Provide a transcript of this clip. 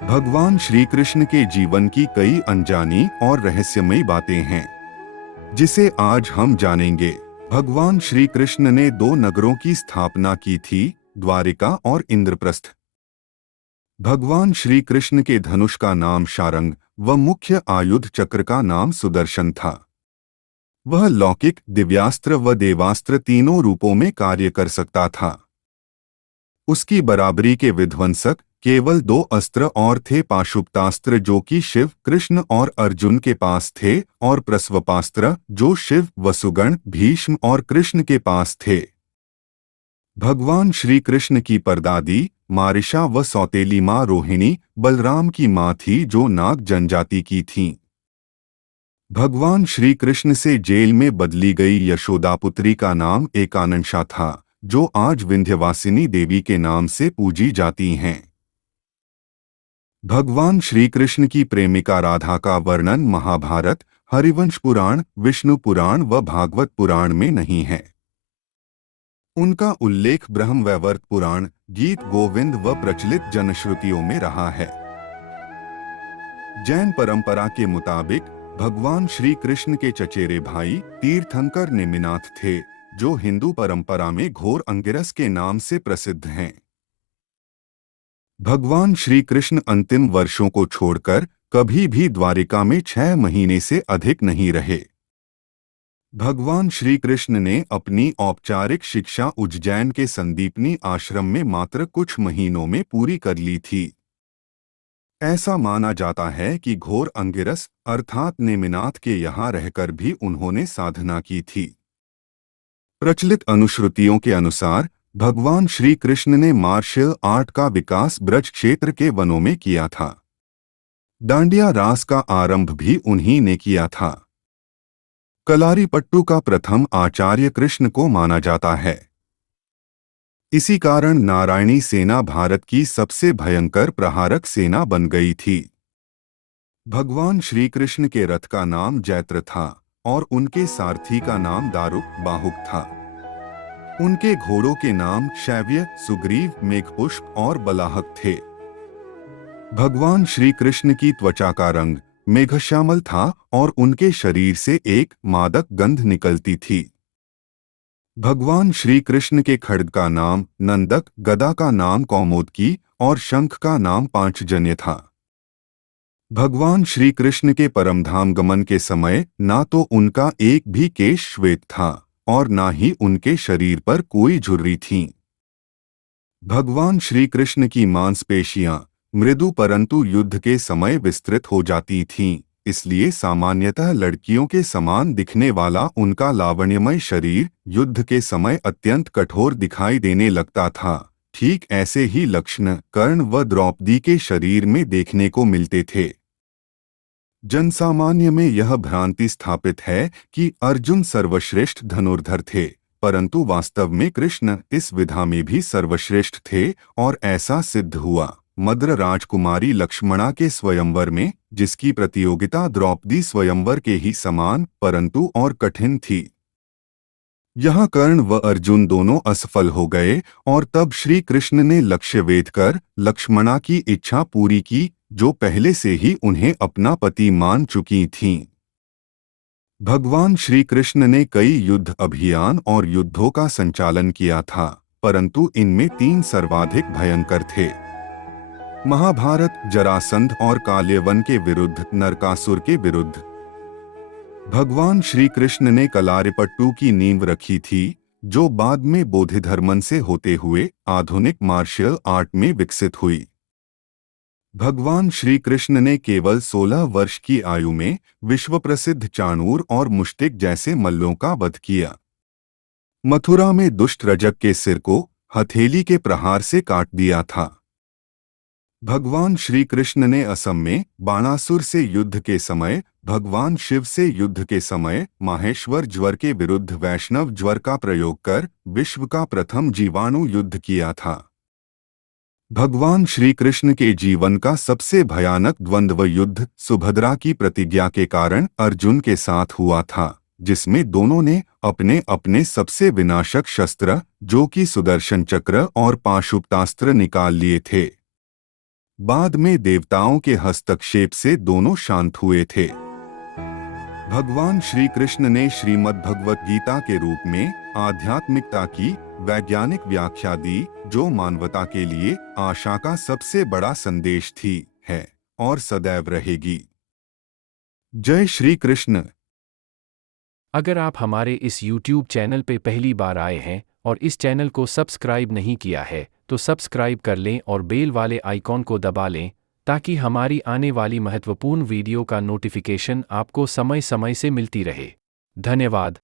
भगवान श्री कृष्ण के जीवन की कई अनजानी और रहस्यमयी बातें हैं जिसे आज हम जानेंगे। भगवान श्री कृष्ण ने दो नगरों की स्थापना की थी, द्वारिका और इंद्रप्रस्थ। भगवान श्री कृष्ण के धनुष का नाम शारंग व मुख्य आयुध चक्र का नाम सुदर्शन था। वह लौकिक, दिव्यास्त्र व देवास्त्र तीनों रूपों में कार्य कर सकता था। उसकी बराबरी के विध्वंसक केवल दो अस्त्र और थे, पाशुपतास्त्र जो कि शिव, कृष्ण और अर्जुन के पास थे, और प्रस्वपास्त्र जो शिव, वसुगण, भीष्म और कृष्ण के पास थे। भगवान श्री कृष्ण की परदादी मारिशा व सौतेली माँ रोहिणी बलराम की माँ थी जो नाग जनजाति की थीं। भगवान श्री कृष्ण से जेल में बदली गई यशोदा पुत्री का नाम एकानंशा था, जो आज विंध्यवासिनी देवी के नाम से पूजी जाती हैं। भगवान श्री कृष्ण की प्रेमिका राधा का वर्णन महाभारत, हरिवंश पुराण, विष्णु पुराण व भागवत पुराण में नहीं है। उनका उल्लेख ब्रह्मवैवर्त पुराण, गीत गोविंद व प्रचलित जनश्रुतियों में रहा है। जैन परंपरा के मुताबिक भगवान श्री कृष्ण के चचेरे भाई तीर्थंकर नेमिनाथ थे, जो हिंदू परंपरा में घोर अंगिरस के नाम से प्रसिद्ध हैं। भगवान श्री कृष्ण अंतिम वर्षों को छोड़कर कभी भी द्वारिका में 6 महीने से अधिक नहीं रहे। भगवान श्री कृष्ण ने अपनी औपचारिक शिक्षा उज्जैन के संदीपनी आश्रम में मात्र कुछ महीनों में पूरी कर ली थी। ऐसा माना जाता है कि घोर अंगिरस अर्थात नेमिनाथ के यहाँ रहकर भी उन्होंने साधना की थी। प्रचलित अनुश्रुतियों के अनुसार भगवान श्री कृष्ण ने मार्शल आर्ट का विकास ब्रज क्षेत्र के वनों में किया था। डांडिया रास का आरंभ भी उन्हीं ने किया था। कलारीपट्टू का प्रथम आचार्य कृष्ण को माना जाता है। इसी कारण नारायणी सेना भारत की सबसे भयंकर प्रहारक सेना बन गई थी। भगवान श्री कृष्ण के रथ का नाम जैत्र था और उनके सारथी का नाम दारुक बाहुक था। उनके घोड़ों के नाम शैव्य, सुग्रीव, मेघपुष्प और बलाहक थे। भगवान श्री कृष्ण की त्वचा का रंग मेघश्यामल था और उनके शरीर से एक मादक गंध निकलती थी। भगवान श्री कृष्ण के खड्ग का नाम नंदक, गदा का नाम कौमोदकी और शंख का नाम पांचजन्य था। भगवान श्री कृष्ण के परमधाम गमन के समय ना तो उनका एक भी केश श्वेत था और ना ही उनके शरीर पर कोई झुर्री थी। भगवान श्री कृष्ण की मांसपेशियां मृदु परंतु युद्ध के समय विस्तृत हो जाती थीं, इसलिए सामान्यतः लड़कियों के समान दिखने वाला उनका लावण्यमय शरीर युद्ध के समय अत्यंत कठोर दिखाई देने लगता था। ठीक ऐसे ही लक्षण कर्ण व द्रौपदी के शरीर में देखने को मिलते थे। जनसामान्य में यह भ्रांति स्थापित है कि अर्जुन सर्वश्रेष्ठ धनुर्धर थे, परंतु वास्तव में कृष्ण इस विधा में भी सर्वश्रेष्ठ थे और ऐसा सिद्ध हुआ मद्र राजकुमारी लक्ष्मणा के स्वयंवर में, जिसकी प्रतियोगिता द्रौपदी स्वयंवर के ही समान परंतु और कठिन थी। यहाँ कर्ण व अर्जुन दोनों असफल हो गए और तब श्री कृष्ण ने लक्ष्य वेध कर लक्ष्मणा की इच्छा पूरी की, जो पहले से ही उन्हें अपना पति मान चुकी थीं। भगवान श्री कृष्ण ने कई युद्ध अभियान और युद्धों का संचालन किया था, परंतु इनमें 3 सर्वाधिक भयंकर थे। महाभारत, जरासंध और काल्यवन के विरुद्ध, नरकासुर के विरुद्ध। भगवान श्री कृष्ण ने कलारीपट्टू की नींव रखी थी, जो बाद में बोधिधर्मन से होते हुए आधुनिक मार्शल आर्ट में विकसित हुई। भगवान श्री कृष्ण ने केवल 16 वर्ष की आयु में विश्व प्रसिद्ध चाणूर और मुष्टिक जैसे मल्लों का वध किया। मथुरा में दुष्ट रजक के सिर को हथेली के प्रहार से काट दिया था। भगवान श्री कृष्ण ने असम में बाणासुर से युद्ध के समय, भगवान शिव से युद्ध के समय माहेश्वर ज्वर के विरुद्ध वैष्णव ज्वर का प्रयोग कर विश्व का प्रथम जीवाणु युद्ध किया था। भगवान श्री कृष्ण के जीवन का सबसे भयानक द्वंद्व युद्ध सुभद्रा की प्रतिज्ञा के कारण अर्जुन के साथ हुआ था, जिसमें दोनों ने अपने अपने सबसे विनाशक शस्त्र, जो कि सुदर्शन चक्र और पाशुपतास्त्र, निकाल लिए थे। बाद में देवताओं के हस्तक्षेप से दोनों शांत हुए थे। भगवान श्री कृष्ण ने श्रीमद् भगवत गीता के रूप में आध्यात्मिकता की वैज्ञानिक व्याख्या दी, जो मानवता के लिए आशा का सबसे बड़ा संदेश थी, है और सदैव रहेगी। जय श्री कृष्ण। अगर आप हमारे इस YouTube चैनल पे पहली बार आए हैं और इस चैनल को सब्सक्राइब नहीं किया है, तो सब्सक्राइब कर लें और बेल वाले आइकॉन को दबा लें, ताकि हमारी आने वाली महत्वपूर्ण वीडियो का नोटिफिकेशन आपको समय समय से मिलती रहे। धन्यवाद।